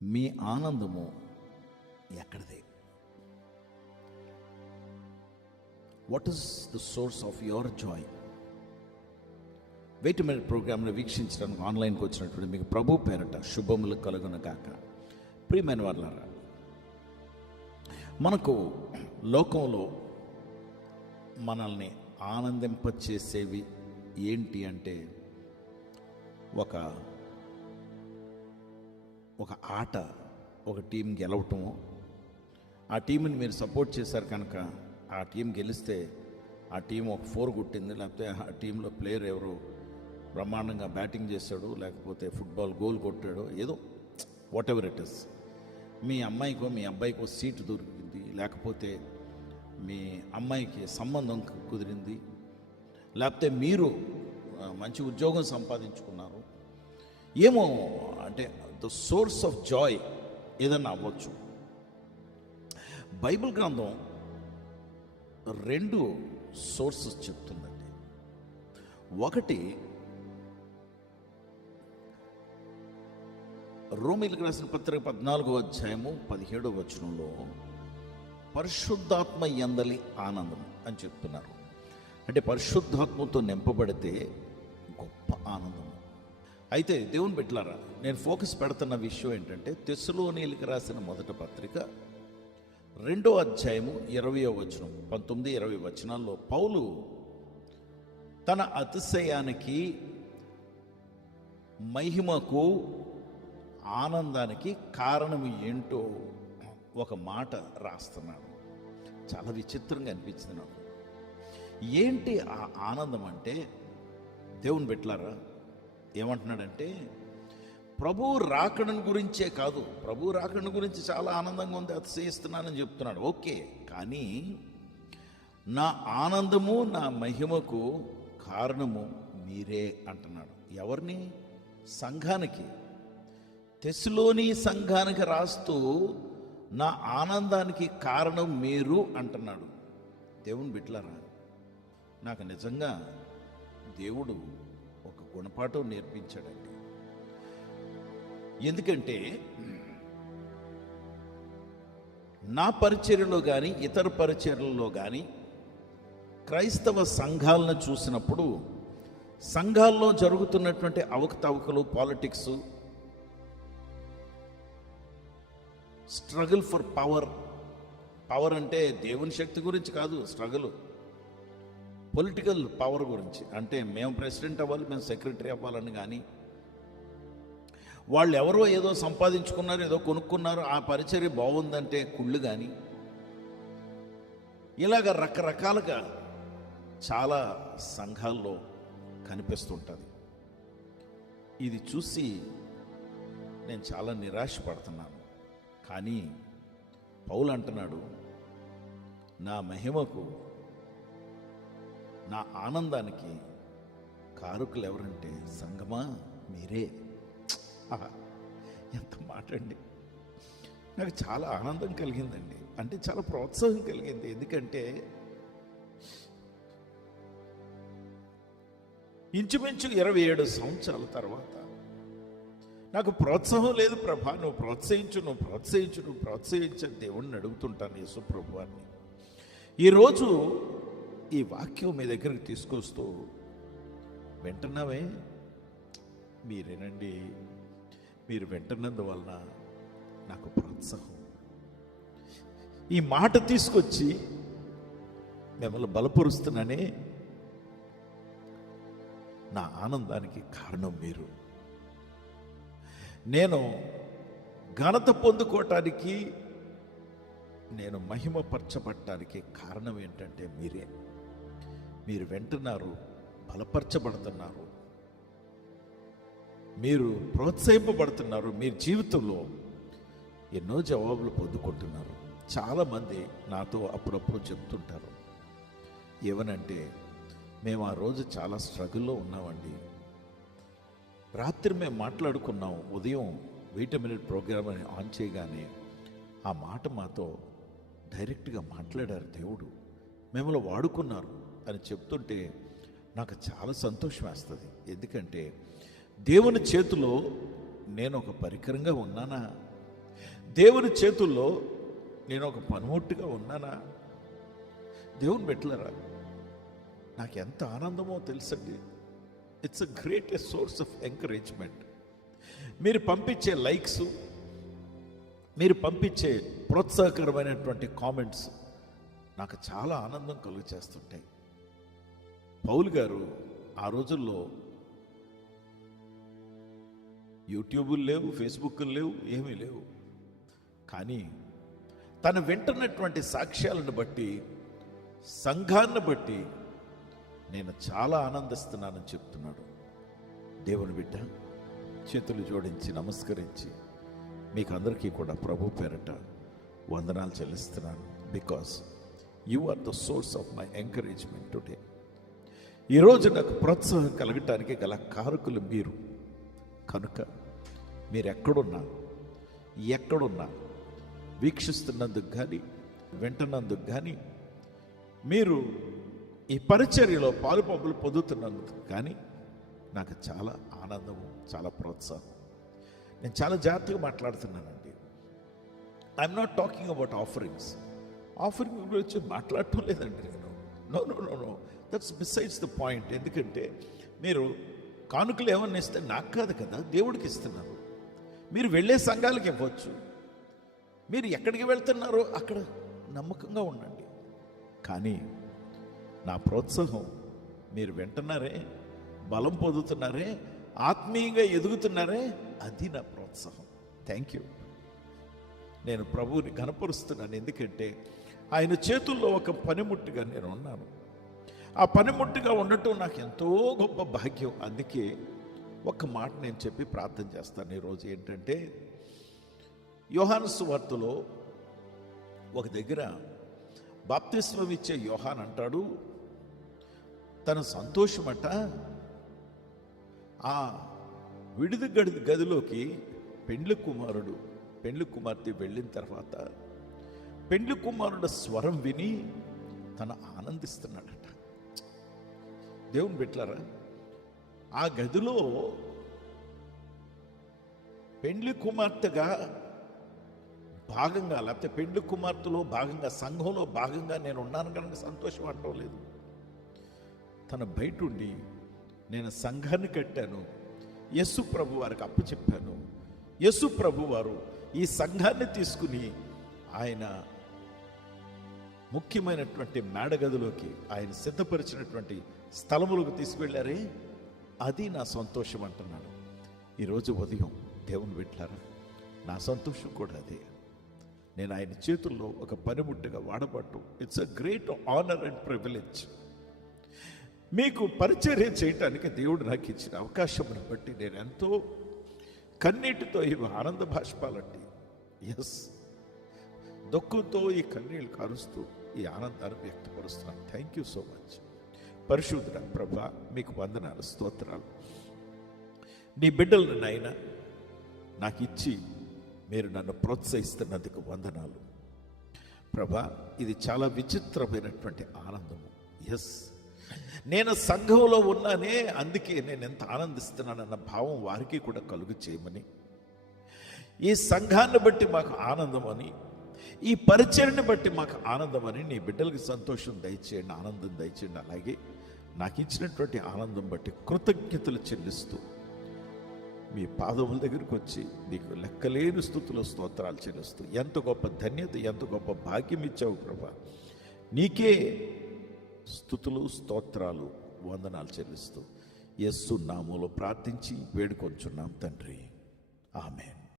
మీ ఆనందము ఎక్కడిది? What is the source of your joy? Wait minute ప్రోగ్రామ్ని వీక్షించడానికి ఆన్లైన్కి వచ్చినటువంటి మీకు ప్రభు పేరట శుభములు కలుగును గాక. ప్రియమైన వాళ్ళారా, మనకు లోకంలో మనల్ని ఆనందింపచేసేవి ఏంటి అంటే ఒక ఆట, ఒక టీం గెలవటము, ఆ టీంని మీరు సపోర్ట్ చేశారు కనుక ఆ టీం గెలిస్తే ఆ టీం ఒక 4 కొట్టింది, లేకపోతే ఆ టీంలో ప్లేయర్ ఎవరు బ్రహ్మాండంగా బ్యాటింగ్ చేశాడు, లేకపోతే ఫుట్బాల్ గోల్ కొట్టాడు, ఏదో వాట్ ఎవర్ ఇట్ ఇస్, మీ అమ్మాయికో మీ అబ్బాయికో సీటు దొరికింది, లేకపోతే మీ అమ్మాయికి సంబంధం కుదిరింది, లేకపోతే మీరు మంచి ఉద్యోగం సంపాదించుకున్నారు, ఏమో అంటే ద సోర్స్ ఆఫ్ జాయ్ ఏదన్నా అవ్వచ్చు. బైబిల్ గ్రంథం 2 సోర్సెస్ చెప్తుందండి. ఒకటి రోమీయులకు రాసిన పత్రిక 14వ అధ్యాయము 17వ వచనంలో పరిశుద్ధాత్మ యందలి ఆనందం అని చెప్తున్నారు. అంటే పరిశుద్ధాత్మతో నింపబడితే గొప్ప ఆనందం. అయితే దేవుని బిడ్డలారా, నేను ఫోకస్ పెడుతున్న విషయం ఏంటంటే తెస్సలోనీయులకు రాసిన మొదటి పత్రిక 2వ అధ్యాయము 20వ వచనం, 19-20 వచనాల్లో పౌలు తన అతిశయానికి, మహిమకు, ఆనందానికి కారణం ఏంటో ఒక మాట రాస్తున్నాడు. చాలా విచిత్రంగా అనిపించింది నాకు. ఏంటి ఆ ఆనందం అంటే, దేవుని బిడ్డలారా ఏమంటున్నాడంటే ప్రభు రాకడను గురించే కాదు, ప్రభు రాకడను గురించి చాలా ఆనందంగా ఉంది, అతిశయిస్తున్నానని చెప్తున్నాడు, ఓకే. కానీ నా ఆనందము, నా మహిమకు కారణము మీరే అంటున్నాడు. ఎవరిని? సంఘానికి, తెస్సలోని సంఘానికి రాస్తూ నా ఆనందానికి కారణం మీరు అంటున్నాడు. దేవుని బిడ్డలారా, నాకు నిజంగా దేవుడు ఒక గుణపాఠం నేర్పించాడండి. ఎందుకంటే నా పరిచర్యలో కానీ ఇతర పరిచర్యలలో కానీ క్రైస్తవ సంఘాలను చూసినప్పుడు సంఘాల్లో జరుగుతున్నటువంటి అవకతవకలు, పాలిటిక్స్, స్ట్రగుల్ ఫర్ పవర్ అంటే దేవుని శక్తి గురించి కాదు, స్ట్రగుల్ పొలిటికల్ పవర్ గురించి. అంటే మేము ప్రెసిడెంట్ అవ్వాలి, మేము సెక్రటరీ అవ్వాలని కానీ, వాళ్ళు ఎవరో ఏదో సంపాదించుకున్నారు, ఏదో కొనుక్కున్నారు, ఆ పరిచర్య బాగుందంటే కుళ్ళు కానీ, ఇలాగ రకరకాలుగా చాలా సంఘాల్లో కనిపిస్తుంటుంది. ఇది చూసి నేను చాలా నిరాశపడుతున్నాను. కానీ పౌలు అంటున్నాడు, నా మహిమకు, నా ఆనందానికి కారకులు ఎవరంటే సంగమా మీరే. ఎంత మాట అండి! నాకు చాలా ఆనందం కలిగిందండి, అంటే చాలా ప్రోత్సాహం కలిగింది. ఎందుకంటే ఇంచుమించు 27 సంవత్సరాల తర్వాత నాకు ప్రోత్సాహం లేదు, ప్రభా నువ్వు ప్రోత్సహించని దేవుణ్ణి అడుగుతుంటాను, యేసు ప్రభువాన్ని. ఈరోజు ఈ వాక్యం మీ దగ్గరికి తీసుకొస్తూ వింటున్నావే, మీరేనండి, మీరు వింటున్నందువలన నాకు ప్రోత్సాహం. ఈ మాట తీసుకొచ్చి మిమ్మల్ని బలపరుస్తున్నానే, నా ఆనందానికి కారణం మీరు. నేను ఘనత పొందుకోవటానికి, నేను మహిమపరచబడటానికి కారణం ఏంటంటే మీరే. మీరు వింటున్నారు, బలపరచబడుతున్నారు, మీరు ప్రోత్సహింపబడుతున్నారు, మీ జీవితంలో ఎన్నో జవాబులు పొందుకుంటున్నారు. చాలామంది నాతో అప్పుడప్పుడు చెప్తుంటారు, ఏమనంటే మేము ఆ రోజు చాలా స్ట్రగుల్లో ఉన్నామండి, రాత్రి మేము మాట్లాడుకున్నాం, ఉదయం వెయిట్ మినిట్ ప్రోగ్రామ్ అని ఆన్ చేయగానే ఆ మాట మాతో డైరెక్ట్గా మాట్లాడారు, దేవుడు మిమ్మల్ని వాడుకున్నారు అని చెప్తుంటే నాకు చాలా సంతోషం వేస్తుంది. ఎందుకంటే దేవుని చేతిలో నేను ఒక పరికరంగా ఉన్నానా దేవుని చేతుల్లో నేను ఒక పనిముట్టుగా ఉన్నానా? దేవుని పెట్టలేరా? నాకు ఎంత ఆనందమో తెలుసండి. It's a greatest source of encouragement. మీరు పంపించే లైక్స్, మీరు పంపించే ప్రోత్సాహకరమైనటువంటి కామెంట్స్ నాకు చాలా ఆనందం కలుగు చేస్తుంటాయి. పౌలు గారు ఆ రోజుల్లో యూట్యూబులు లేవు, ఫేస్బుక్లు లేవు, ఏమీ లేవు. కానీ తను వింటున్నటువంటి సాక్ష్యాలను బట్టి, సంఘాన్ని బట్టి నేను చాలా ఆనందిస్తున్నానని చెప్తున్నాడు. దేవుని బిడ్డ, చేతులు జోడించి నమస్కరించి మీకు అందరికీ కూడా ప్రభు పేరట వందనాలు చెల్లిస్తున్నాను. Because you are the source of my encouragement today. ఈరోజు నాకు ప్రోత్సాహం కలగటానికి గల కారకులు మీరు. కనుక మీరు ఎక్కడున్నా వీక్షిస్తున్నందుకు కానీ, వింటున్నందుకు కానీ, మీరు ఈ పరిచర్యలో పాలుపంపులు పొందుతున్నందుకు కానీ నాకు చాలా ఆనందము, చాలా ప్రోత్సాహం. నేను చాలా జాగ్రత్తగా మాట్లాడుతున్నానండి. I'm not talking about offerings. Offering గురించి మాట్లాడటం లేదండి నేను. No no no no that's besides the point. ఎందుకంటే మీరు కానుకలు ఏమన్నా ఇస్తే నాకు కాదు కదా, దేవుడికి ఇస్తున్నారు. మీరు వెళ్ళే సంఘాలకు ఇవ్వచ్చు. మీరు ఎక్కడికి వెళ్తున్నారో అక్కడ నమ్మకంగా ఉండండి. కానీ నా ప్రోత్సాహం మీరు వింటున్నారే, బలం పొందుతున్నారే, ఆత్మీయంగా ఎదుగుతున్నారే, అది నా ప్రోత్సాహం. Thank you. నేను ప్రభువుని ఘనపరుస్తున్నాను. ఎందుకంటే ఆయన చేతుల్లో ఒక పనిముట్టుగా నేను ఉన్నాను. ఆ పనిముట్టుగా ఉండటం నాకు ఎంతో గొప్ప భాగ్యం. అందుకే ఒక మాట నేను చెప్పి ప్రార్థన చేస్తాను ఈరోజు. ఏంటంటే యోహాను సువార్తలో ఒక దగ్గర బాప్తిస్మం ఇచ్చే యోహాన్ అంటాడు, తన సంతోషమట ఆ విడిది గదిలోకి పెండ్లి కుమార్తె వెళ్ళిన తర్వాత పెండ్లి కుమారుడు స్వరం విని తను ఆనందిస్తున్నాడట. దేవుని బిడ్డలారా, ఆ గదిలో పెండ్లి కుమార్తెగా భాగంగా, లేకపోతే పెండ్లి కుమార్తెలో భాగంగా, సంఘంలో భాగంగా నేను ఉన్నాను కనుక సంతోషం అంటం లేదు. తన బయట ఉండి నేను సంఘాన్ని కట్టాను, యేసు ప్రభు వారికి అప్పచెప్పాను, యేసు ప్రభు వారు ఈ సంఘాన్ని తీసుకుని ఆయన ముఖ్యమైనటువంటి మేడగదిలోకి, ఆయన సిద్ధపరిచినటువంటి స్థలములకు తీసుకువెళ్ళారే, అది నా సంతోషం అంటున్నాడు. ఈరోజు ఉదయం దేవుని బిడ్డలారా, నా సంతోషం కూడా అదే. నేను ఆయన చేతుల్లో ఒక పనిముట్టుగా వాడబట్టు. It's a great honour and privilege. మీకు పరిచర్య చేయటానికి దేవుడు నాకు ఇచ్చిన అవకాశమును బట్టి నేను ఎంతో కన్నీటితో ఇవి ఆనంద భాష్పాలండి. ఎస్, దుఃఖంతో ఈ కన్నీళ్ళు కారుస్తూ ఈ ఆనందాన్ని వ్యక్తపరుస్తున్నాను. Thank you so much. పరిశుద్ధుడ ప్రభా, మీకు వందనాలు, స్తోత్రాలు. నీ బిడ్డలను నాయన నాకు ఇచ్చి మీరు నన్ను ప్రోత్సహిస్తున్నందుకు వందనాలు ప్రభా. ఇది చాలా విచిత్రమైనటువంటి ఆనందము. ఎస్, నేను సంఘంలో ఉన్నానే, అందుకే నేను ఎంత ఆనందిస్తున్నానన్న భావం వారికి కూడా కలుగు చేయమని, ఈ సంఘాన్ని బట్టి మాకు ఆనందమని, ఈ పరిచయని బట్టి మాకు ఆనందమని నీ బిడ్డలకి సంతోషం దయచేయండి, ఆనందం దయచేయండి. అలాగే నాకు ఇచ్చినటువంటి ఆనందం బట్టి కృతజ్ఞతలు చెల్లిస్తూ మీ పాదముల దగ్గరికి వచ్చి నీకు లెక్కలేని స్తుతులు, స్తోత్రాలు చెల్లిస్తూ ఎంత గొప్ప ధన్యత, ఎంత గొప్ప భాగ్యం ఇచ్చావు ప్రభా. నీకే స్తుతులు, స్తోత్రాలు, వందనాలు చెల్లిస్తూ యేసు నామములో ప్రార్థించి వేడుకొంచున్నాం తండ్రి. ఆమేన్.